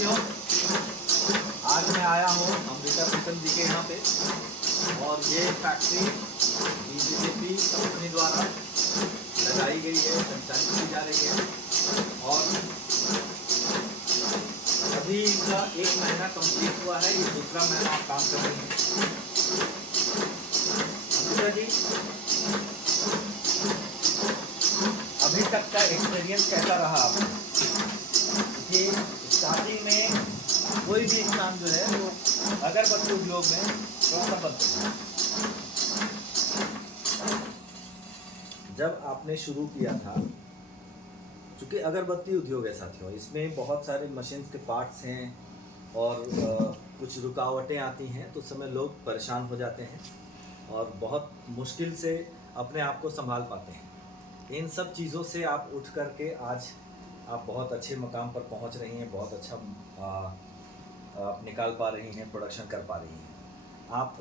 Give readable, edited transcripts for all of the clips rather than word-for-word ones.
साथियों, आज मैं आया हूँ अमृता प्रीतम जी के यहाँ पे और ये फैक्ट्री बीजेपी कंपनी द्वारा लगाई गई है, संचालित की जा रही है और अभी इसका 1 महीना कंप्लीट हुआ है। ये दूसरा महीना आप काम कर रहे हैं। अमृता जी, अभी तक का एक्सपीरियंस कैसा रहा आपका? कि स्टार्टिंग में कोई भी इंसान जो है वो अगरबत्ती उद्योग में प्रॉपर बनता है। जब आपने शुरू किया था, चूँकि अगरबत्ती उद्योग है साथियों, इसमें बहुत सारे मशीन के पार्ट्स हैं और कुछ रुकावटें आती हैं, तो उस समय लोग परेशान हो जाते हैं और बहुत मुश्किल से अपने आप को संभाल पाते हैं। इन सब चीज़ों से आप उठ करके आज आप बहुत अच्छे मकाम पर पहुंच रही हैं, बहुत अच्छा आप निकाल पा रही हैं, प्रोडक्शन कर पा रही हैं। आप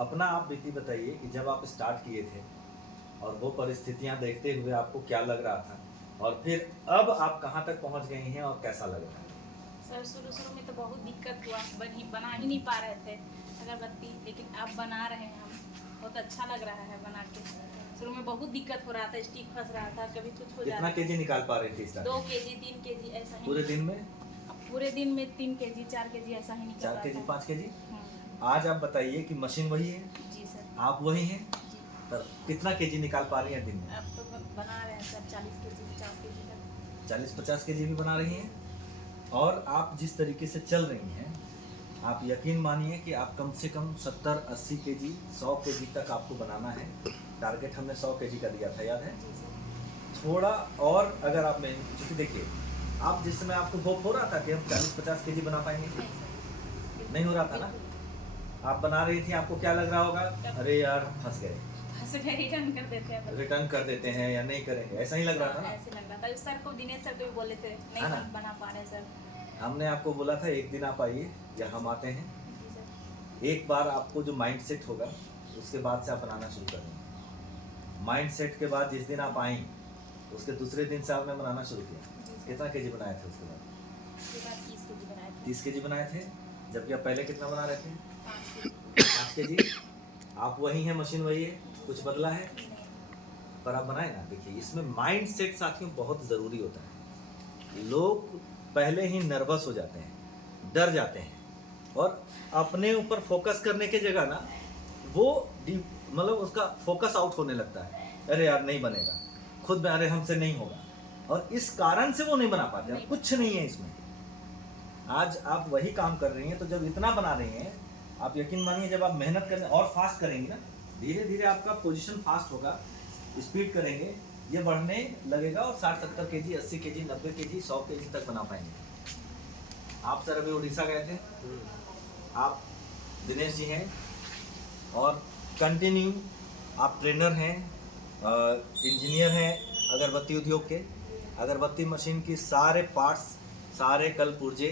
अपना आप बीती बताइए कि जब आप स्टार्ट किए थे और वो परिस्थितियां देखते हुए आपको क्या लग रहा था और फिर अब आप कहां तक पहुंच गई हैं और कैसा लग रहा है? सर, शुरू में तो बहुत दिक्कत हुआ, बना ही नहीं पा रहे थे अगरबत्ती, लेकिन अब बना रहे हैं हम। बहुत अच्छा लग रहा है बना के। शुरू में बहुत दिक्कत हो रहा था, स्टिक फंस रहा था, कभी कुछ हो जाता। कितना केजी निकाल पा रही थी स्टार्ट? 2 केजी 3 केजी ऐसा ही। पूरे दिन में? पूरे दिन में 3 केजी 4 केजी ऐसा ही निकल 4 केजी 5 केजी। हाँ। आज आप बताइए कि मशीन वही है? जी सर। आप वही हैं? जी। तो कितना केजी निकाल पा रही हैं दिन में? अब तो बना रहे हैं सर 40 केजी 50 केजी तक। 40-50 केजी भी बना रही हैं। और आप जिस तरीके से चल रही हैं, आप यकीन मानिए कि आप कम से कम 70-80 केजी 100 केजी तक आपको बनाना है। टारगेट हमने 100 केजी का दिया था, याद है? थोड़ा और अगर आप में, क्योंकि देखिए आप जिस समय आपको होप हो रहा था कि हम 40-50 केजी बना पाएंगे, नहीं हो रहा था ना? आप बना रही थी, आपको क्या लग रहा होगा? अरे यार हम फंस गए, रिटर्न कर देते हैं। रिटर्न कर देते हैं या नहीं करेंगे, ऐसा ही लग रहा था ना? ऐसे लग रहा था। सर को, दिनेश सर को भी बोले थे, नहीं बना पा रहे सर। हमने आपको बोला था एक दिन आप आइए या हम आते हैं, एक बार आपको जो माइंड सेट होगा उसके बाद से आप बनाना शुरू करेंगे। माइंड सेट के बाद जिस दिन आप आई उसके दूसरे दिन से आपने बनाना शुरू किया। कितना केजी बनाए थे उसके बाद? 30 केजी बनाए थे। 30 केजी बनाए थे, जबकि आप पहले कितना बना रहे थे? 5 केजी। आप वही हैं, मशीन वही है, कुछ बदला है? पर आप बनाए ना। देखिए इसमें माइंड सेट साथियों बहुत ज़रूरी होता है। लोग पहले ही नर्वस हो जाते हैं, डर जाते हैं और अपने ऊपर फोकस करने की जगह ना वो मतलब उसका फोकस आउट होने लगता है। अरे यार नहीं बनेगा, खुद में अरे हमसे नहीं होगा, और इस कारण से वो नहीं बना पाते। अब कुछ नहीं है इसमें। आज आप वही काम कर रही हैं, तो जब इतना बना रही हैं, आप यकीन मानिए जब आप मेहनत करें और फास्ट करेंगी ना, धीरे धीरे आपका पोजीशन फास्ट होगा, स्पीड करेंगे, ये बढ़ने लगेगा और 60-70 केजी 80 केजी 90 केजी 100 केजी तक बना पाएंगे। आप सर अभी उड़ीसा गए थे, आप दिनेश जी हैं और कंटिन्यू आप ट्रेनर हैं, इंजीनियर हैं अगरबत्ती उद्योग के। अगरबत्ती मशीन की सारे पार्ट्स, सारे कल पुर्जे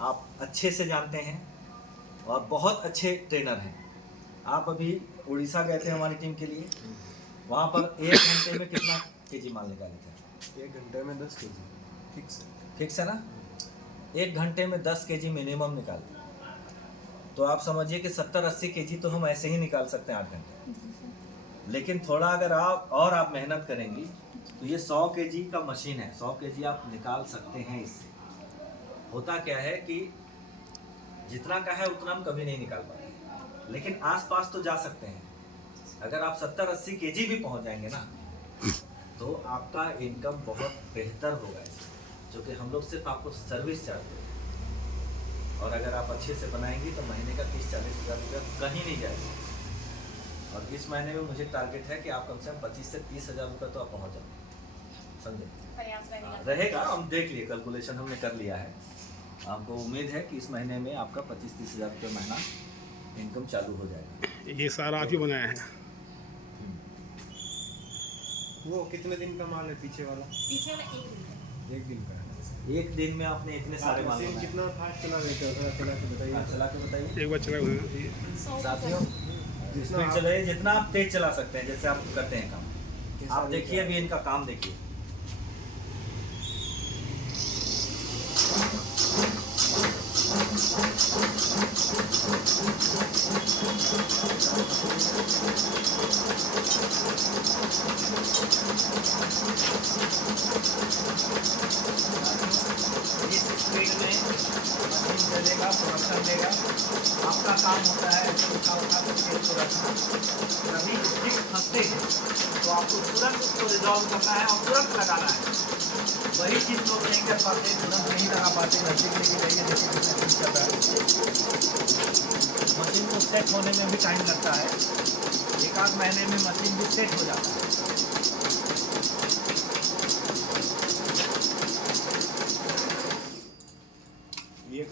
आप अच्छे से जानते हैं और बहुत अच्छे ट्रेनर हैं। आप अभी उड़ीसा गए थे हमारी टीम के लिए, वहाँ पर 1 घंटे में कितना केजी माल निकाले थे? 1 घंटे में 10 केजी फिक्स है ना? 1 घंटे में 10 केजी मिनिमम निकालते। तो आप समझिए कि 70-80 केजी तो हम ऐसे ही निकाल सकते हैं 8 घंटे। लेकिन थोड़ा अगर आप मेहनत करेंगी तो ये 100 केजी का मशीन है, 100 केजी आप निकाल सकते हैं इससे। होता क्या है कि जितना का है उतना हम कभी नहीं निकाल पाते, लेकिन आसपास तो जा सकते हैं। अगर आप 70-80 केजी भी पहुंच जाएंगे ना, तो आपका इनकम बहुत बेहतर होगा इसमें, जो कि हम लोग सिर्फ आपको सर्विस चार्ज देंगे। और अगर आप अच्छे से बनाएंगी तो महीने का 30-40 हज़ार रुपया कहीं नहीं जाएगा। और इस महीने में मुझे टारगेट है कि आप कम से कम 25 से 30 हज़ार रुपये तो आप पहुँच जाओगे, समझे? रहेगा, हम देख लिए, कैलकुलेशन हमने कर लिया है। हमको उम्मीद है कि इस महीने में आपका 25-30 हज़ार रुपये महीना इनकम चालू हो जाएगा। ये सारा आप ही बनाया है? वो कितने दिन का माल है पीछे वाला? पीछे वाला 1 दिन का। 1 दिन का है। 1 दिन में आपने इतने सारे माल मशीन बनाए। कितना फास्ट चला लेते हो? चला के बताइए। हाँ, चला के बताइए। एक बार चला हुआ साथियों स्पीड चलाइए, जितना आप तेज चला सकते हैं, जैसे आप करते हैं काम। आप देखिए अभी इनका काम देखिए। इस स्पीड में मशीन चलेगा, प्रोडक्शन देगा। आपका काम होता है ऐसे उठा कर तेल को रखना। कभी स्टिक फंसते हैं तो आपको तुरंत उसको रिजॉल्व करना है और तुरंत लगाना है। वही चीज़ लोग नहीं कर पाते, तुरंत नहीं लगा पाते। नजदीक लेके जाइए, देखिए कितना चीज कर रहा है। मशीन को सेट होने में भी टाइम लगता है। 1 आध महीने में मशीन भी सेट हो जाता है।